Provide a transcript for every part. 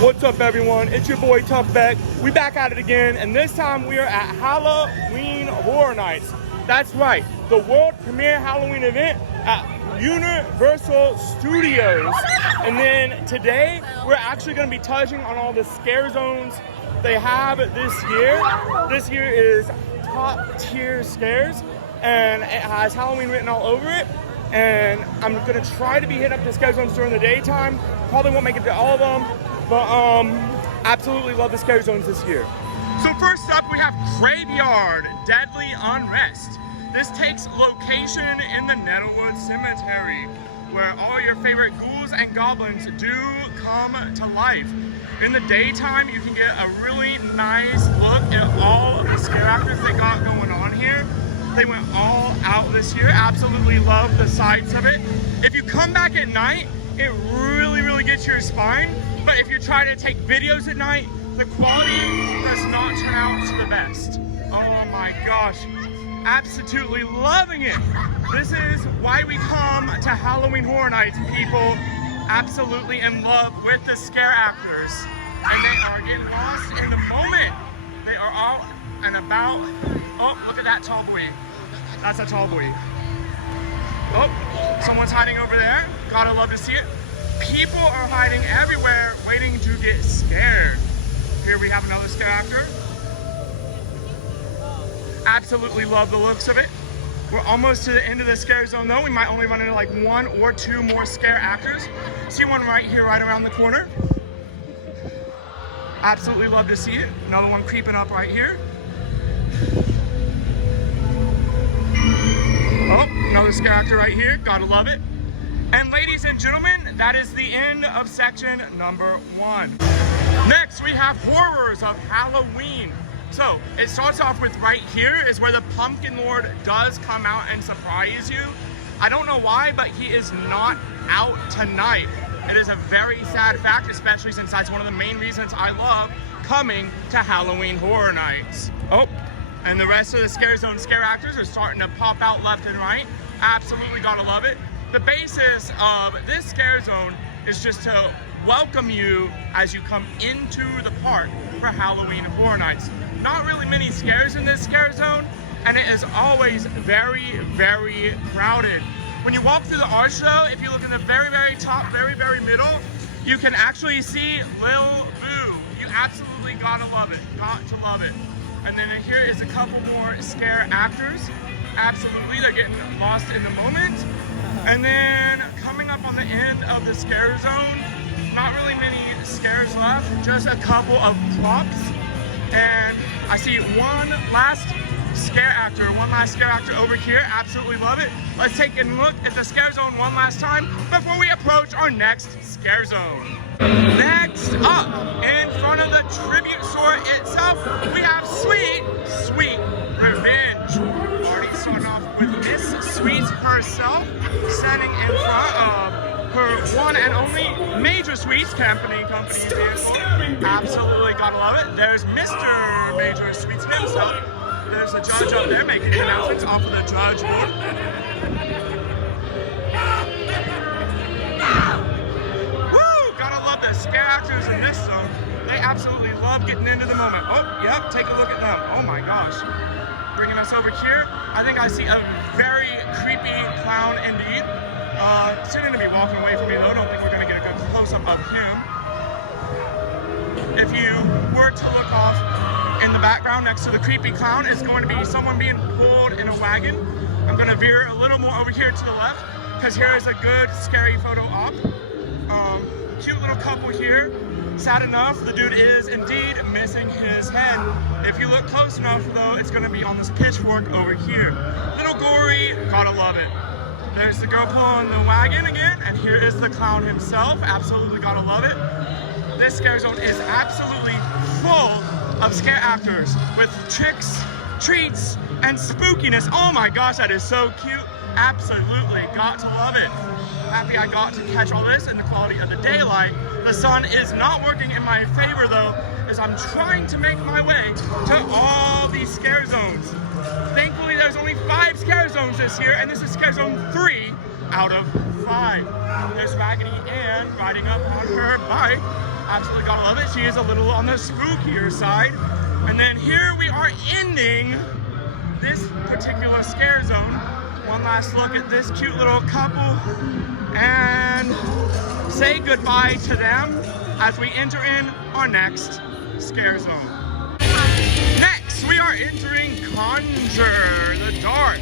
What's up, everyone? It's your boy Tuck Beck. We back at it again, and this time we are at Halloween Horror Nights. That's right, the world premiere Halloween event at Universal Studios. And then today, we're actually going to be touching on all the scare zones they have this year. This year is top tier scares, and it has Halloween written all over it. And I'm going to try to be hitting up the scare zones during the daytime. Probably won't make it to all of them, but absolutely love the scare zones this year. So first up, we have Graveyard Deadly Unrest. This takes location in the Nettlewood Cemetery, where all your favorite ghouls and goblins do come to life. In the daytime, you can get a really nice look at all of the scare actors they got going on here. They went all out this year. Absolutely love the sights of it. If you come back at night, it really gets your spine. But if you try to take videos at night, the quality does not turn out to the best. Oh my gosh, absolutely loving it. This is why we come to Halloween Horror Nights, people. Absolutely in love with the scare actors. And they are getting lost in the moment. They are out and about. Oh, look at that tall boy. That's a tall boy. Oh, someone's hiding over there. Gotta love to see it. People are hiding everywhere, waiting to get scared. Here we have another scare actor. Absolutely love the looks of it. We're almost to the end of the scare zone though. We might only run into like one or two more scare actors. See one right here, right around the corner. Absolutely love to see it. Another one creeping up right here. Oh, another scare actor right here. Gotta love it. And ladies and gentlemen, that is the end of section number 1. Next, we have horrors of Halloween. So it starts off with right here is where the Pumpkin Lord does come out and surprise you. I don't know why, but he is not out tonight. It is a very sad fact, especially since that's one of the main reasons I love coming to Halloween Horror Nights. Oh, and the rest of the Scare Zone scare actors are starting to pop out left and right. Absolutely gotta love it. The basis of this scare zone is just to welcome you as you come into the park for Halloween Horror Nights. Not really many scares in this scare zone, and it is always very crowded. When you walk through the arch though, if you look in the very top, very middle, you can actually see Lil Boo. You absolutely gotta love it, got to love it. And then here is a couple more scare actors. Absolutely, they're getting lost in the moment. And then coming up on the end of the scare zone, not really many scares left, just a couple of props. And I see one last scare actor over here. Absolutely love it. Let's take a look at the scare zone one last time before we approach our next scare zone. Next up, in front of the tribute store itself, we have Sweet Revenge. Already started off with Miss Sweet herself, standing in front of her one and only Major Sweets company vehicle. Absolutely gotta love it. There's Mr. Major Sweets himself. There's a judge up there making announcements off of the judge board. Woo! Gotta love the scare actors in this zone. They absolutely love getting into the moment. Oh, yep, take a look at them. Oh my gosh. Bringing us over here, I think I see a very creepy clown indeed. Soon to be walking away from me though. I don't think we're gonna get a good close-up of him. If you were to look off in the background next to the creepy clown, is going to be someone being pulled in a wagon. I'm gonna veer a little more over here to the left, because here is a good scary photo op. Cute little couple here. Sad enough, the dude is indeed missing his head. If you look close enough though, it's gonna be on this pitchfork over here. Little gory, gotta love it. There's the girl pulling the wagon again, and here is the clown himself. Absolutely gotta love it. This scare zone is absolutely full of scare actors with tricks, treats, and spookiness. Oh my gosh, that is so cute. Absolutely got to love it. Happy I got to catch all this in the quality of the daylight. The sun is not working in my favor though, as I'm trying to make my way to all these scare zones. Thankfully, there's only 5 scare zones this year, and this is scare zone 3 out of 5. There's Raggedy Ann riding up on her bike. Absolutely gotta love it. She is a little on the spookier side. And then here we are ending this particular scare zone. One last look at this cute little couple and say goodbye to them as we enter in our next scare zone. Next, we are entering Conjure the Dark,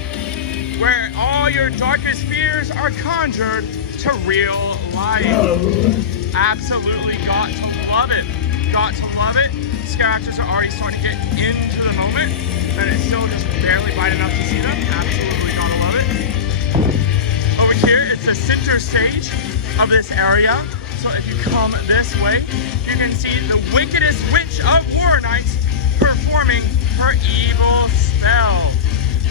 where all your darkest fears are conjured to real life. Absolutely got to love it. Got to love it. Scare actors are already starting to get into the moment, and it's still just barely bright enough to see them. Absolutely gotta love it. Over here, it's the center stage of this area. So if you come this way, you can see the wickedest witch of Horror Nights performing her evil spell.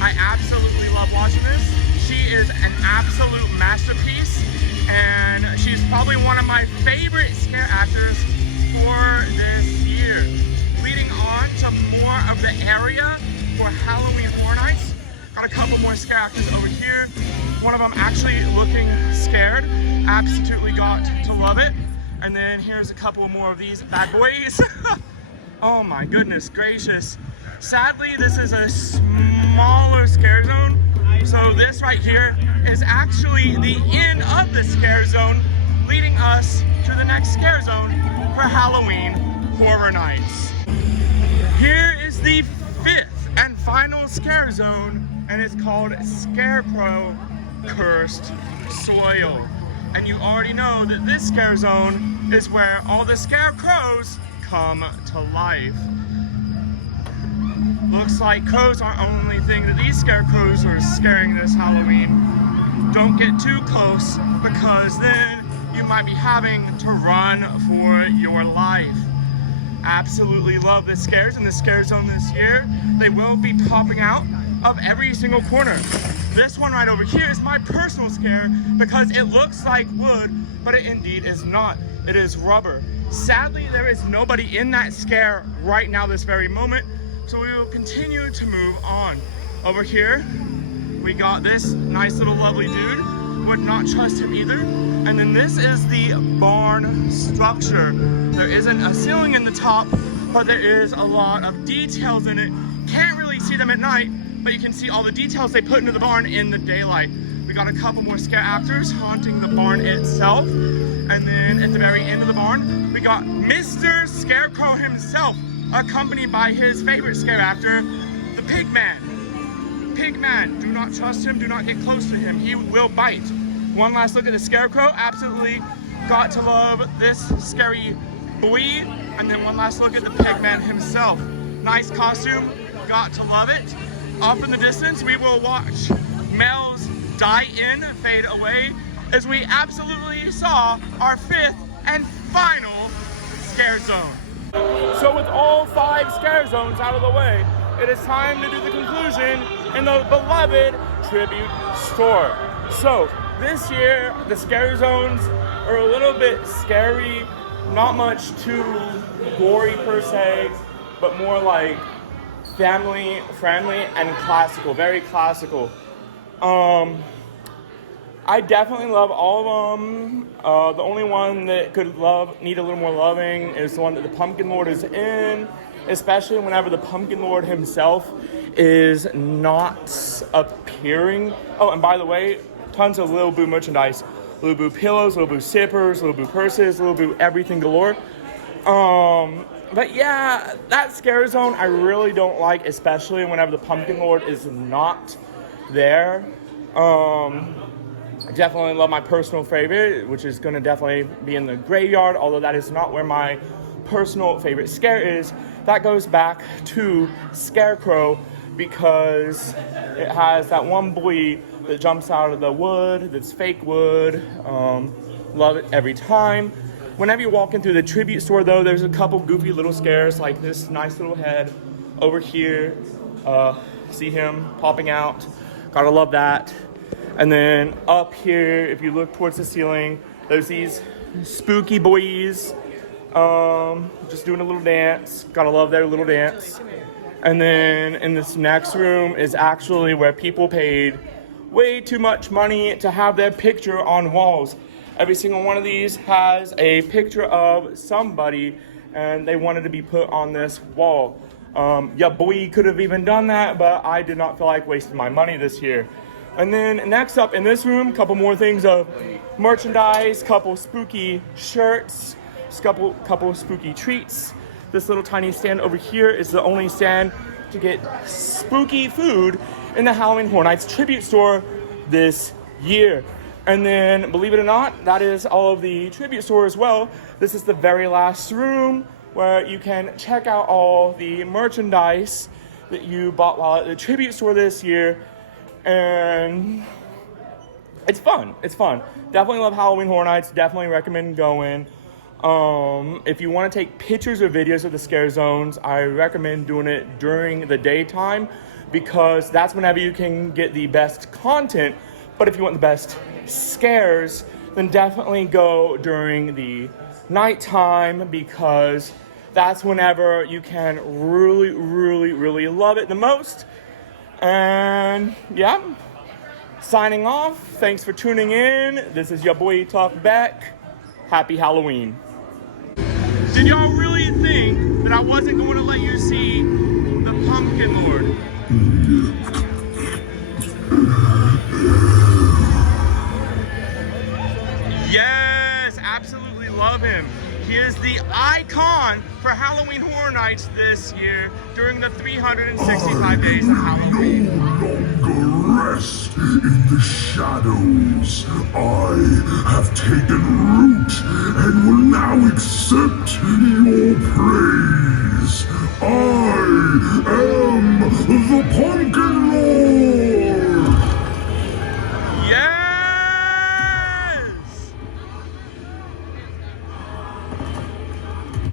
I absolutely love watching this. She is an absolute masterpiece, and she's probably one of my favorite scare actors for this year. Leading on to more of the area for Halloween Horror Nights. Got a couple more scare actors over here. One of them actually looking scared. Absolutely got to love it. And then here's a couple more of these bad boys. Oh my goodness gracious. Sadly, this is a smaller scare zone. So this right here is actually the end of the scare zone, leading us to the next scare zone for Halloween Horror Nights. Here is the 5th and final scare zone, and it's called Scarecrow Cursed Soil. And you already know that this scare zone is where all the scarecrows come to life. Looks like crows aren't the only thing that these scarecrows are scaring this Halloween. Don't get too close, because then you might be having to run for your life. Absolutely love the scares in the scare zone this year. They will be popping out of every single corner. This one right over here is my personal scare because it looks like wood, but it indeed is not. It is rubber. Sadly, there is nobody in that scare right now, this very moment, so we will continue to move on. Over here, we got this nice little lovely dude. Would not trust him either. And then this is the barn structure. There isn't a ceiling in the top, but there is a lot of details in it. Can't really see them at night, but you can see all the details they put into the barn in the daylight. We got a couple more scare actors haunting the barn itself. And then at the very end of the barn, we got Mr. Scarecrow himself, accompanied by his favorite scare actor, the Pigman. Pigman, do not trust him, do not get close to him, he will bite. One last look at the Scarecrow, absolutely got to love this scary boy. And then one last look at the Pigman himself. Nice costume, got to love it. Off in the distance, we will watch Mel's die in, fade away, as we absolutely saw our 5th and final scare zone. So with all 5 scare zones out of the way, it is time to do the conclusion in the beloved tribute store. So this year, the scare zones are a little bit scary, not much too gory per se, but more like family friendly and classical, very classical. I definitely love all of them. The only one that could need a little more loving is the one that the Pumpkin Lord is in, especially whenever the Pumpkin Lord himself is not appearing. Oh, and by the way, tons of Little Boo merchandise. Little Boo pillows, Little Boo zippers, Little Boo purses, Little Boo everything galore. But yeah, that scare zone I really don't like, especially whenever the Pumpkin Lord is not there. I definitely love my personal favorite, which is going to definitely be in the graveyard, although that is not where my personal favorite scare is. That goes back to Scarecrow because it has that one boy that jumps out of the wood, that's fake wood. Love it every time. Whenever you walk in through the tribute store though, there's a couple goofy little scares like this nice little head over here. See him popping out. Gotta love that. And then up here, if you look towards the ceiling, there's these spooky boys just doing a little dance. Gotta love their little dance. And then in this next room is actually where people paid way too much money to have their picture on walls. Every single one of these has a picture of somebody, and they wanted to be put on this wall. Yeah, boy, could have even done that, but I did not feel like wasting my money this year. And then next up in this room, a couple more things of merchandise, couple spooky shirts, couple spooky treats. This little tiny stand over here is the only stand to get spooky food in the Halloween Horror Nights tribute store this year. And then, believe it or not, that is all of the tribute store as well. This is the very last room where you can check out all the merchandise that you bought while at the tribute store this year. And it's fun. It's fun. Definitely love Halloween Horror Nights. Definitely recommend going. If you want to take pictures or videos of the scare zones, I recommend doing it during the daytime because that's whenever you can get the best content. But if you want the best scares, then definitely go during the nighttime because that's whenever you can really love it the most. And yeah, signing off. Thanks for tuning in. This is your boy Tuck Beck. Happy Halloween. Did y'all really think that I wasn't going to let you see the Pumpkin Lord? Yes, absolutely love him. He is the icon for Halloween Horror Nights this year during the 365 days of Halloween. No longer rest in the shadows. I have taken root and will now accept